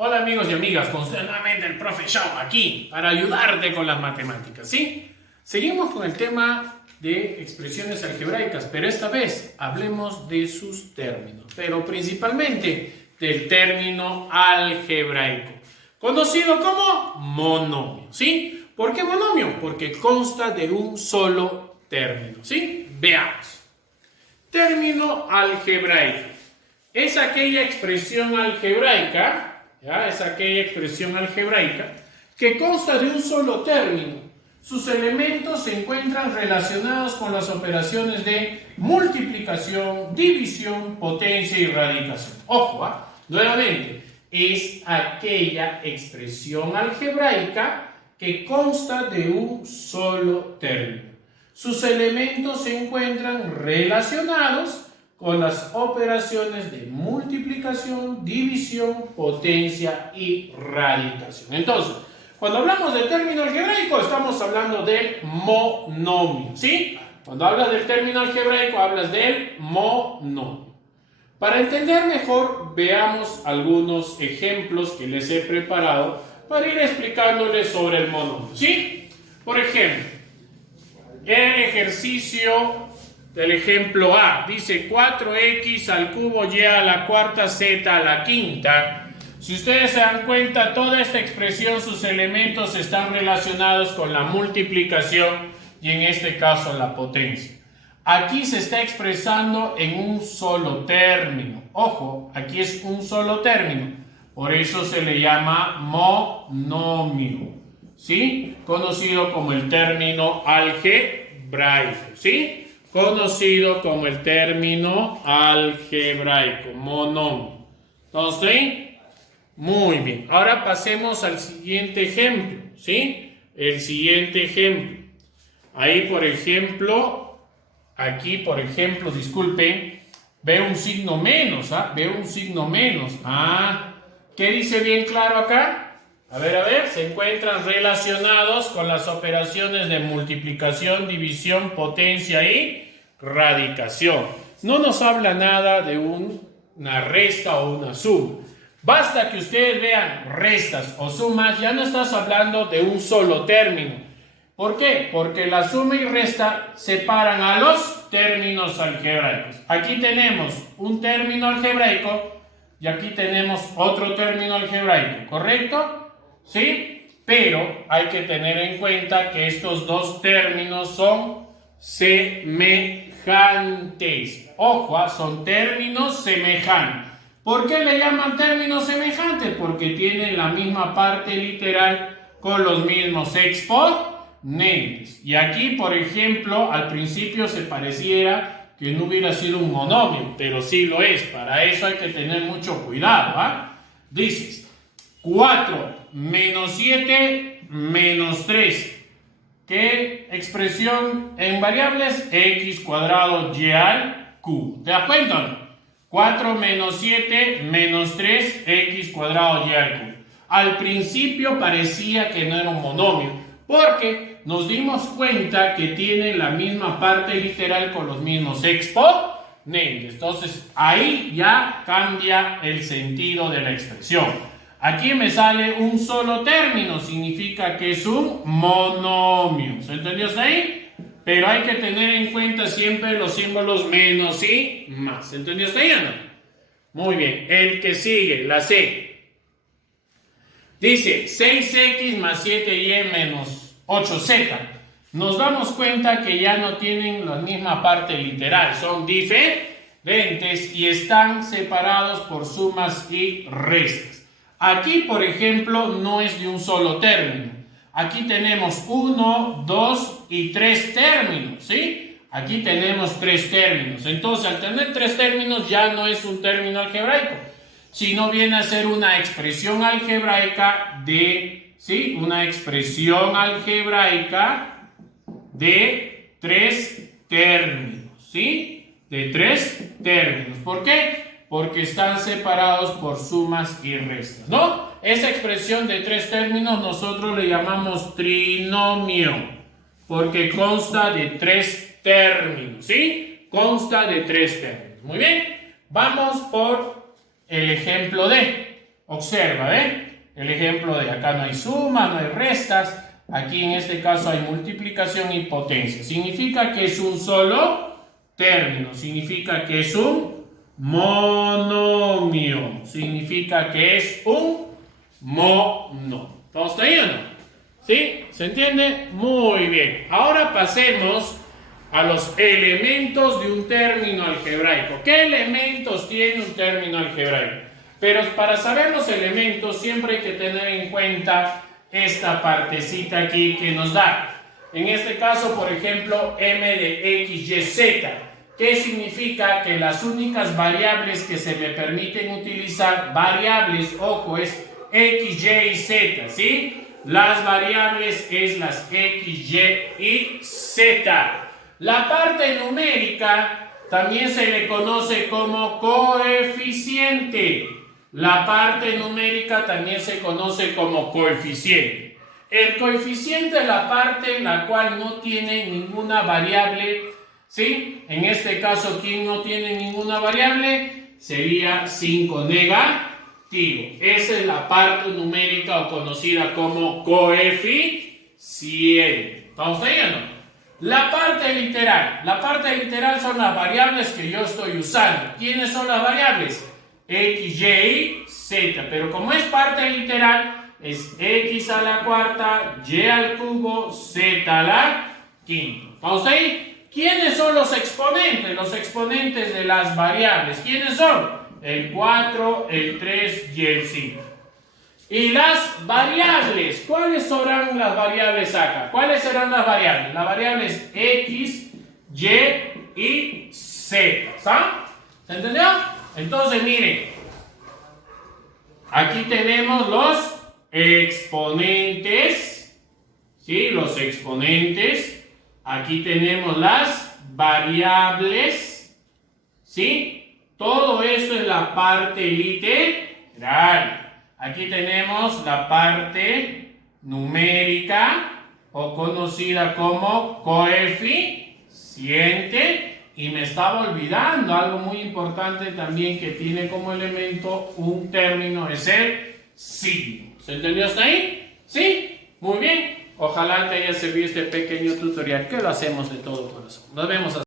Hola amigos y amigas, constantemente el Profe Show aquí para ayudarte con las matemáticas, ¿sí? Seguimos con el tema de expresiones algebraicas, pero esta vez hablemos de sus términos, pero principalmente del término algebraico, conocido como monomio, ¿sí? ¿Por qué monomio? Porque consta de un solo término, ¿sí? Veamos. Término algebraico. Es aquella expresión algebraica, ¿ya? Es aquella expresión algebraica que consta de un solo término. Sus elementos se encuentran relacionados con las operaciones de multiplicación, división, potencia y radicación. Ojo, nuevamente, es aquella expresión algebraica que consta de un solo término. Sus elementos se encuentran relacionados con las operaciones de multiplicación, división, potencia y radicación. Entonces, cuando hablamos del término algebraico, estamos hablando del monomio, ¿sí? Cuando hablas del término algebraico, hablas del monomio. Para entender mejor, veamos algunos ejemplos que les he preparado para ir explicándoles sobre el monomio, ¿sí? Por ejemplo, el ejercicio del ejemplo A dice 4x al cubo y a la cuarta z a la quinta. Si ustedes se dan cuenta, toda esta expresión, sus elementos están relacionados con la multiplicación y en este caso la potencia. Aquí se está expresando en un solo término. Ojo, aquí es un solo término. Por eso se le llama monomio, ¿sí? Conocido como el término algebraico, ¿sí? Conocido como el término algebraico, monomio. ¿Todos bien? Muy bien. Ahora pasemos al siguiente ejemplo, ¿sí? El siguiente ejemplo. Ahí, por ejemplo, aquí, por ejemplo, disculpen, veo un signo menos, Veo un signo menos. ¿Qué dice bien claro acá? A ver, se encuentran relacionados con las operaciones de multiplicación, división, potencia y radicación. No nos habla nada de una resta o una suma. Basta que ustedes vean restas o sumas, ya no estás hablando de un solo término. ¿Por qué? Porque la suma y resta separan a los términos algebraicos. Aquí tenemos un término algebraico y aquí tenemos otro término algebraico, ¿correcto? ¿Sí? Pero hay que tener en cuenta que estos dos términos son semejantes. Ojo, son términos semejantes. ¿Por qué le llaman términos semejantes? Porque tienen la misma parte literal con los mismos exponentes. Y aquí, por ejemplo, al principio se pareciera que no hubiera sido un monomio, pero sí lo es. Para eso hay que tener mucho cuidado, Dices 4 menos 7 menos 3. ¿Qué expresión en variables? X cuadrado y al cubo. ¿Te das cuenta? 4 menos 7 menos 3, x cuadrado y al cubo. Al principio parecía que no era un monomio, porque nos dimos cuenta que tiene la misma parte literal con los mismos exponentes. Entonces, ahí ya cambia el sentido de la expresión. Aquí me sale un solo término, significa que es un monomio. ¿Se entendió hasta ahí? Pero hay que tener en cuenta siempre los símbolos menos y más. ¿Se entendió hasta ahí o no? Muy bien. El que sigue, la C. Dice 6x más 7y menos 8z. Nos damos cuenta que ya no tienen la misma parte literal. Son diferentes y están separados por sumas y restas. Aquí, por ejemplo, no es de un solo término. Aquí tenemos 1, 2 y 3 términos, ¿sí? Aquí tenemos 3 términos. Entonces, al tener 3 términos ya no es un término algebraico, sino viene a ser una expresión algebraica de, ¿sí? Una expresión algebraica de 3 términos, ¿sí? De 3 términos. ¿Por qué? Porque están separados por sumas y restas, ¿no? Esa expresión de 3 términos nosotros le llamamos trinomio, porque consta de 3 términos, ¿sí? Consta de 3 términos. Muy bien, vamos por el ejemplo D. Observa, el ejemplo de acá no hay suma, no hay restas. Aquí en este caso hay multiplicación y potencia. Significa que es un solo término. Significa que es un monomio. Significa que es un mono. ¿Estamos ahí o no? ¿Sí? ¿Se entiende? Muy bien. Ahora pasemos a los elementos de un término algebraico. ¿Qué elementos tiene un término algebraico? Pero para saber los elementos siempre hay que tener en cuenta esta partecita aquí que nos da. En este caso, por ejemplo, m de x, y, z. ¿Qué significa? Que las únicas variables que se me permiten utilizar, variables, ojo, es x, y y z, ¿sí? Las variables es las x, y y z. La parte numérica también se le conoce como coeficiente. La parte numérica también se conoce como coeficiente. El coeficiente es la parte en la cual no tiene ninguna variable, ¿sí? En este caso, ¿quién no tiene ninguna variable? Sería 5 negativo. Esa es la parte numérica o conocida como coeficiente. ¿Estamos ahí o no? La parte literal. La parte literal son las variables que yo estoy usando. ¿Quiénes son las variables? X, y, z. Pero como es parte literal, es x a la cuarta, y al cubo, z a la quinta. ¿Estamos ahí? ¿Quiénes son los exponentes? Los exponentes de las variables. ¿Quiénes son? El 4, el 3 y el 5. Y las variables, ¿cuáles serán las variables acá? ¿Cuáles serán las variables? Las variables x, y y z. ¿Está? ¿Se entendió? Entonces, miren. Aquí tenemos los exponentes. ¿Sí? Los exponentes. Aquí tenemos las variables. ¿Sí? Todo eso es la parte literal. Aquí tenemos la parte numérica o conocida como coeficiente. Y me estaba olvidando algo muy importante también que tiene como elemento un término, es el signo. ¿Se entendió hasta ahí? ¿Sí? Muy bien. Ojalá te haya servido este pequeño tutorial que lo hacemos de todo corazón. Nos vemos hasta